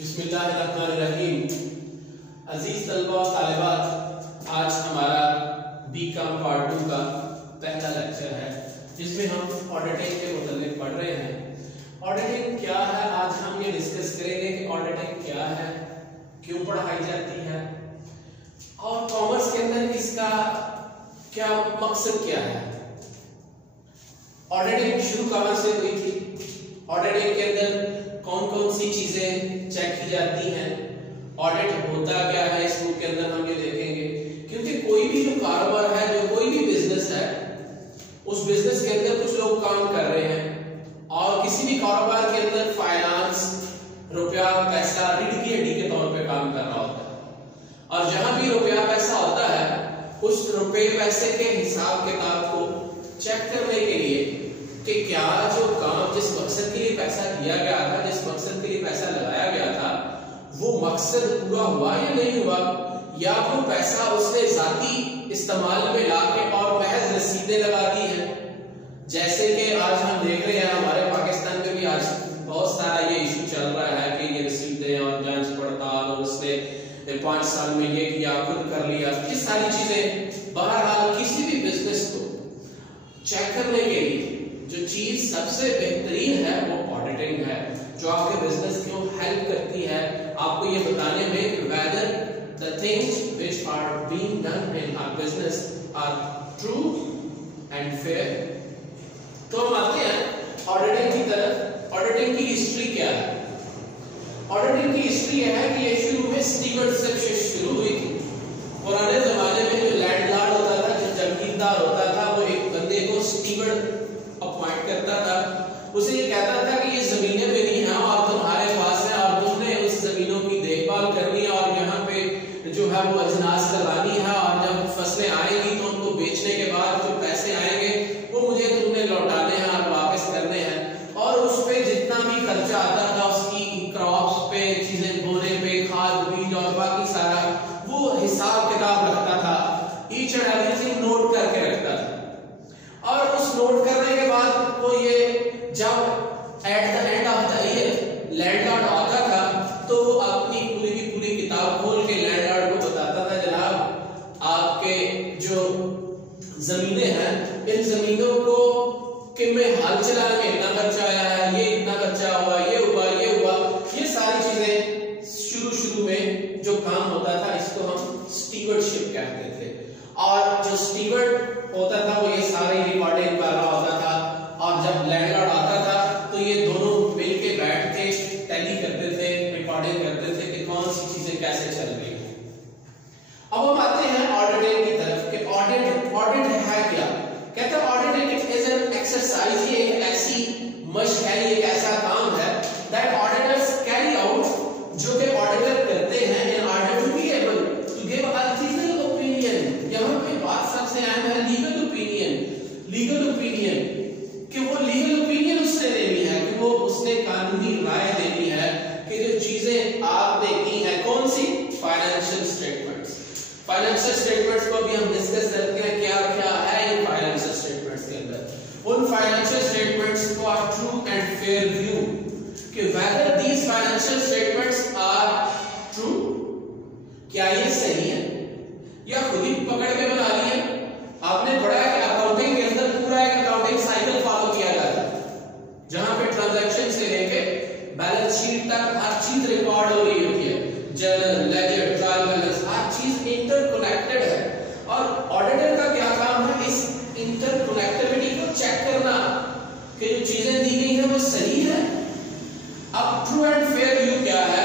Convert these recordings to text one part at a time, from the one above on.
बिस्मिल्लाहिर्रहमानिर्रहीम। अजीज तलबा और तालिबात, आज हमारा बीकॉम पार्ट 2 का पहला लेक्चर है जिसमें हम ऑडिटिंग के मुतालिक पढ़ रहे हैं। ऑडिटिंग क्या है आज हम ये डिस्कस करेंगे कि ऑडिटिंग क्या है, क्यों पढ़ाई जाती है और कॉमर्स के अंदर इसका क्या मकसद क्या है। ऑडिटिंग शुरू कहां से हुई थी, ऑडिटिंग के अंदर कौन कौन सी चीजें चेक की जाती हैं, ऑडिट होता क्या है, इस बुक के अंदर हम ये देखेंगे। क्योंकि कोई भी जो कारोबार है, जो कोई भी बिजनेस है, उस बिजनेस के अंदर कुछ लोग काम कर रहे हैं और किसी भी कारोबार के अंदर फाइनेंस, रुपया पैसा रीढ़ की हड्डी के तौर पे काम कर रहा होता है। और जहां भी रुपया पैसा होता है, उस रुपये पैसे के हिसाब किताब को चेक करने के लिए कि क्या जो काम जिस मकसद के लिए पैसा दिया गया था, जिस मकसद के लिए पैसा लगाया गया था, वो मकसद पूरा हुआ या नहीं हुआ, या वो पैसा उसने जाती इस्तेमाल में लाके और महज रसीदें लगा दी है। जैसे कि आज हम देख रहे हैं हमारे पाकिस्तान में भी आज बहुत सारा ये इशू चल रहा है कि ये रसीदें और जांच पड़ताल और उसने 5 साल में ये किया, खुद कर लिया, ये सारी चीजें। बहरहाल किसी भी बिजनेस को चेक करने के लिए जो चीज सबसे बेहतरीन है वो ऑडिटिंग है, जो आपके बिजनेस को हेल्प करती है आपको ये बताने में कि whether the things which are being done in our business are true and fair। तो हम आते हैं ऑडिटिंग की तरफ। ऑडिटिंग की हिस्ट्री क्या है? ऑडिटिंग की हिस्ट्री है कि ये शुरू में स्टीवर्ड से शुरू हुई थी। पुराने जमाने में जो लैंडलॉर्ड होता था, जो जमींदार होता था, वो एक बंदे को स्टीवर्ड अपॉइंट करता था। उसे ये कहता था कि ये जमीनें मेरी हैं और तुम्हारे पास है और तुमने उस जमीनों की देखभाल करनी है और यहाँ पे जो है वो अजनास लगानी है, और जब फसलें आएंगी तो उनको बेचने के बाद जो पैसे आएंगे वो मुझे तुमने लौटाने हैं और वापस करने हैं। और उस पे जितना भी खर्चा आता था उसकी क्रॉप्स पे, चीजें बोने पे, खाद बीज और बाकी सारा वो हिसाब किताब रखता था, ईच एंड एवरीथिंग नोट करके रखता था। और उस नोट करने के बाद वो ये जब at the end of the year landlord आता था तो वो अपनी पूरी की पूरी किताब खोल के लैंडलॉर्ड को बताता था, जनाब आपके जो जमीनें हैं, इन जमीनों को कि में हल चलाने में इतना खर्चा आया है, ये इतना खर्चा हुआ, ये हुआ, ये हुआ, ये सारी चीजें शुरू में जो काम होता था इसको हम स्टीवर्डशिप कहते थे। और जो स्टीवर्ड होता था वो ये सारी रिकॉर्डिंग कर रहा होता था, और जब लैंडलॉर्ड आता था तो ये दोनों मिलके बैठ के टैली करते थे, रिकॉर्डिंग करते थे कि कौन सी चीजें कैसे चल रही है। अब हम आते हैं ऑडिटिंग की तरफ कि ऑडिट है क्या। कहते हैं ऑडिटिंग इज एन एक्सरसाइज, ये एक ऐसी मशक है, ये एक ऐसा काम है दैट ऑडिटर्स कैरी आउट, जो कि ऑडिटर करते हैं in order to be able to give a legal opinion. यहाँ पे बात सबसे अहम है लीगल ओपिनियन। लीगल ओपिनियन कि वो लीगल ओपिनियन उसने देनी है, कि वो उसने कानूनी राय देनी है कि जो चीजें आपने की हैं, कौन सी फाइनेंशियल स्टेटमेंट्स। फाइनेंशियल स्टेटमेंट्स को भी हम डिस्कस करते हैं क्या क्या है इन फाइनेंशियल स्टेटमेंट्स के अंदर। उन फाइनेंशियल स्टेटमेंट्स को are true and fair view कि whether these financial statements are true, क्या ये सही है या खुद ही पकड़ के बना लिए। आपने पढ़ा है कि अकाउंटिंग के अंदर पूरा एक अकाउंटिंग साइकिल फॉलो किया जाता है, जहां पे ट्रांजैक्शन से लेके बैलेंस शीट तक हर चीज रिकॉर्ड हो रही होती है, जर्नल, लेजर, ट्रायल बैलेंस, हर चीज इंटरकनेक्टेड है। और ऑडिटर का क्या काम है, इस इंटरकनेक्टिविटी को चेक करना कि जो चीजें दी गई हैं वो सही है। अब ट्रू एंड फेयर व्यू क्या है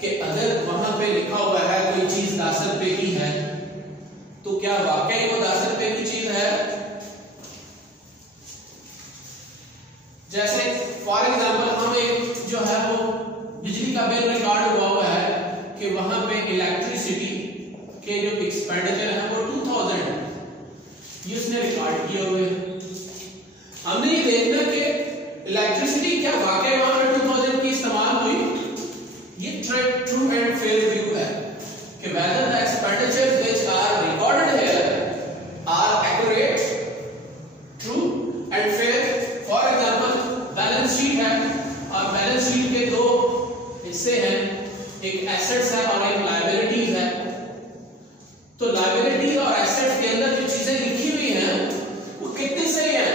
कि अगर वहां पे लिखा हुआ है कोई चीज 10 रुपए की है तो क्या वाकई वो 10 रुपए की चीज है। जैसे फॉर एग्जांपल हम एक जो है वो बिजली का बिल रिकॉर्ड हुआ है कि वहां पे इलेक्ट्रिसिटी के जो एक्सपेंडिचर है वो 2000 है, ये उसने रिकॉर्ड किए हुए हैं। हमने ये देखना कि इलेक्ट्रिसिटी क्या वाकई वहां पे 2000 की इस्तेमाल हुई। ये ट्रू एंड फेयर व्यू है कि whether the expenditures which are recorded here are accurate, true and fair। For example balance sheet है और बैलेंस शीट के दो हिस्से हैं, एक एसेट्स है और एक लायबिलिटीज है। तो लायबिलिटी और एसेट्स के अंदर जो चीजें लिखी हुई हैं वो कितनी सही है,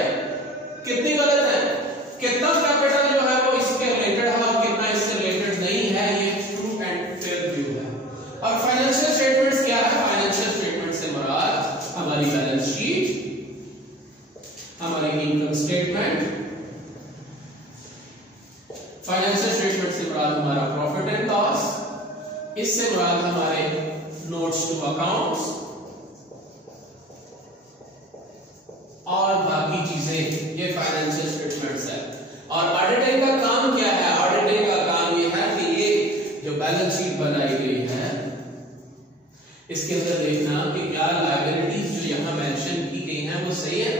कितनी गलत है, कितना कैपिटल जो है वो इसके रिलेटेड है और कितना इससे रिलेटेड नहीं है, ये ट्रू एंड फेयर व्यू है। और फाइनेंशियल स्टेटमेंट्स क्या है? फाइनेंशियल स्टेटमेंट से मुराद हमारी बैलेंस शीट, हमारी इनकम स्टेटमेंट, फाइनेंशियल स्टेटमेंट से मुराद हमारा प्रॉफिट एंड लॉस, इससे मुराद हमारे नोट्स टू अकाउंट्स और बाकी चीजें, ये फाइनेंशियल स्टेटमेंट्स है। और ऑडिटिंग का काम क्या है? ऑडिटिंग का काम ये है कि ये जो बैलेंस शीट बनाई गई है इसके अंदर देखना कि क्या लायबिलिटीज जो यहां मेंशन की गई हैं वो सही है।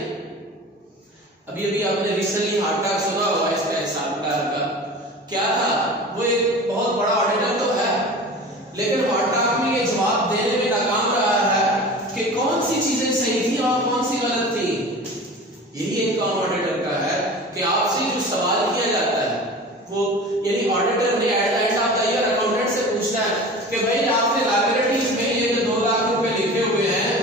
अभी अभी आपने रिसेंटली हार्ट टॉक सुना होगा इसका हिसाब का क्या था, वो एक बहुत बड़ा ऑडिटर तो है लेकिन हार्ट टॉक में ये जवाब देने में नाकाम रहा है कि कौन सी चीजें सही थी और कौन सी गलत थी। यही एक काम ऑडिटर का है कि आपसे जो सवाल किया जाता है वो, यानी ऑडिटर ने at the end of the year accountant से पूछना है कि भाई आपने लायबिलिटीज में ये जो 2 लाख रुपए लिखे हुए हैं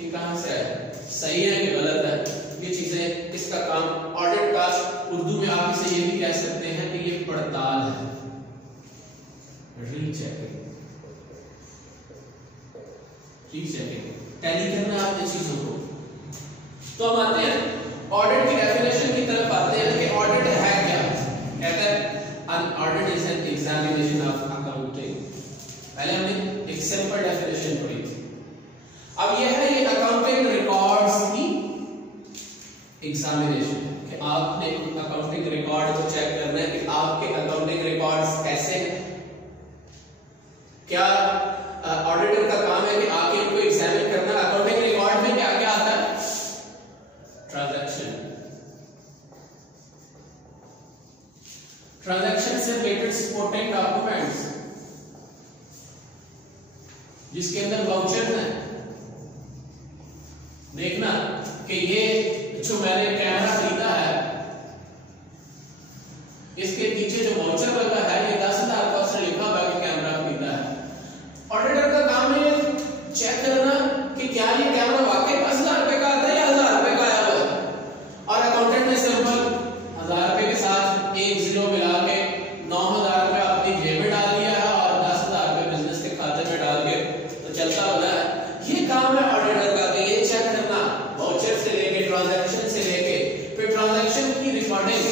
ये कहां से आए, सही है कि गलत है। ये चीजें, इसका काम ऑडिट का, उर्दू में आप इसे ये भी कह सकते हैं कि ये पड़ताल है, रीचेकिंग, टैली करना आपने चीजों को। तो हम आते हैं ऑडिट की डेफिनेशन की तरफ आते हैं कि ऑडिट है क्या। कहता है an audit is an examination of accounting। पहले हमने एक सिंपल डेफिनेशन पढ़ी थी, अब यह है ये अकाउंटिंग रिकॉर्ड्स की एग्जामिनेशन कि आपने अकाउंटिंग रिकॉर्ड को चेक करना है कि आपके अकाउंटिंग रिकॉर्ड्स कैसे हैं। क्या ऑडिटर का काम है कि आके इनको एग्जामिन करना। अकाउंटिंग रिकॉर्ड में क्या क्या आता है? ट्रांजैक्शन, ट्रांजैक्शन से रिलेटेड सपोर्टिंग डॉक्यूमेंट्स जिसके अंदर वाउचर है, देखना कि ये जो मैंने कैमरा खरीदा है इसके पीछे जो वाउचर लगा है ये 10,000 का उसने लिखा हुआ कि कैमरा खरीदा है। ऑडिटर का काम है चेक करना कि क्या ये कैमरा वाकई 10,000 रुपए का आता है या 1,000 रुपए का आया हुआ है। और अकाउंटेंट ने सिंपल 1,000 रुपए के साथ एक जीरो मिला के 9,000 रुपए अपनी जेब में डाल दिया है और 10,000 रुपए बिजनेस के खाते में डाल के तो चलता बना है। ये काम है ऑडिटर का कि ये चेक करना वाउचर से लेके ट्रांजैक्शन से लेके फिर ट्रांजैक्शन की रिकॉर्डिंग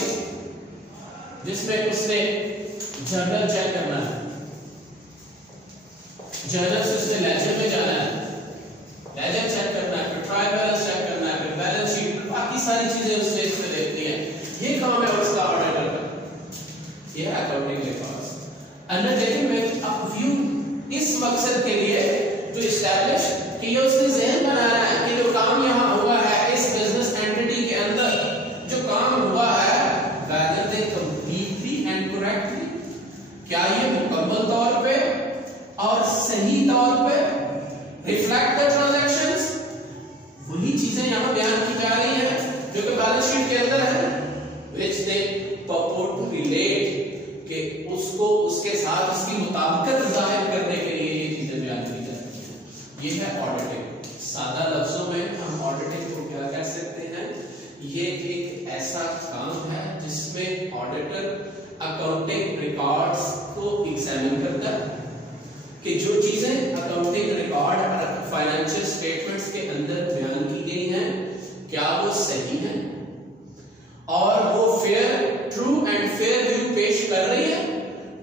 जिसमें उसने जर्नल चेक करना है, जर्नल से उसने लेजर में जाना है, लेजर चेक करना है, फिर ट्रायल बैलेंस चेक करना है, फिर बैलेंस शीट, बाकी सारी चीजें उसने इसमें देखनी है। ये काम है उसका ऑडिटर का। ये है accounting records. Undertaking with a view, इस मकसद के लिए टू एस्टैब्लिश कि ये उसने ज़हन बनाना है कि जो काम यहाँ हुआ है इस बिजनेस एंटिटी के अंदर जो काम हुआ है whether they completely and correctly, क्या ये मुकम्मल तौर पे और सही तौर पे रिफ्लेक्ट द ट्रांजैक्शंस, वही चीजें यहाँ बयान की जा रही है जो कि बैलेंस शीट के अंदर है, which they purport to relate, कि उसको उसके साथ उसकी मुताबिकत जाहिर करने के लिए ये चीजें बयान की जाती हैं। ये है ऑडिटिंग। सादा लफ्जों में हम ऑडिटिंग को क्या कह सकते हैं? ये एक ऐसा काम है जिसमें ऑडिटर अकाउंटिंग रिकॉर्ड्स को एग्जामिन करता है कि जो चीजें अकाउंटिंग रिकॉर्ड और फाइनेंशियल स्टेटमेंट्स के अंदर बयान की गई हैं क्या वो सही हैं और वो fair, true and fair view पेश कर रही है।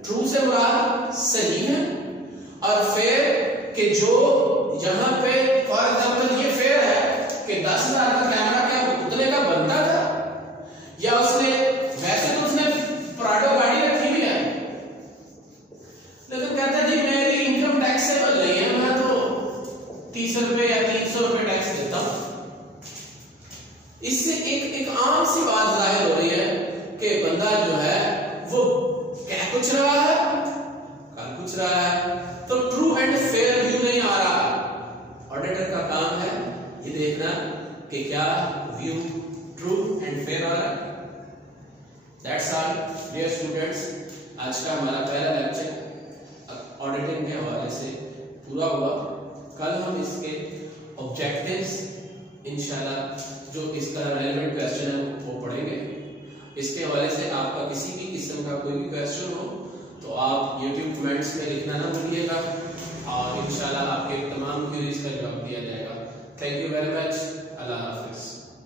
ट्रू से मुराद सही है और फेयर कि जो यहां पे फॉर एग्जांपल ये फेयर है कि 10,000 का कैमरा क्या उतने का बनता था या उसने वैसे तो उसने प्राडो गाड़ी रखी हुई है लेकिन कहता जी मेरी इनकम टैक्स से बन रही है, मैं तो 30 रुपए या 300 रुपए टैक्स देता हूं। इससे एक आम सी बात जाहिर हो रही है कि बंदा जो है वो कह कुछ रहा है कर कुछ रहा है, तो ट्रू एंड फेयर व्यू नहीं आ रहा। ऑडिटर का काम है ये देखना कि क्या व्यू ट्रू एंड फेयर आ रहा है। That's all dear students. आज का हमारा पहला लेक्चर ऑडिटिंग के हवाले से पूरा हुआ। कल हम इसके ऑब्जेक्टिव्स इंशाल्लाह जो इसका रेलेवेंट क्वेश्चन है वो पढ़ेंगे। इसके हवाले से आपका किसी भी किस्म का कोई भी क्वेश्चन हो तो आप YouTube कमेंट्स में लिखना ना भूलिएगा और इंशाल्लाह आपके तमाम क्वेरीज का जवाब दिया जाएगा। Thank you very much. अल्लाह हाफ़िज़।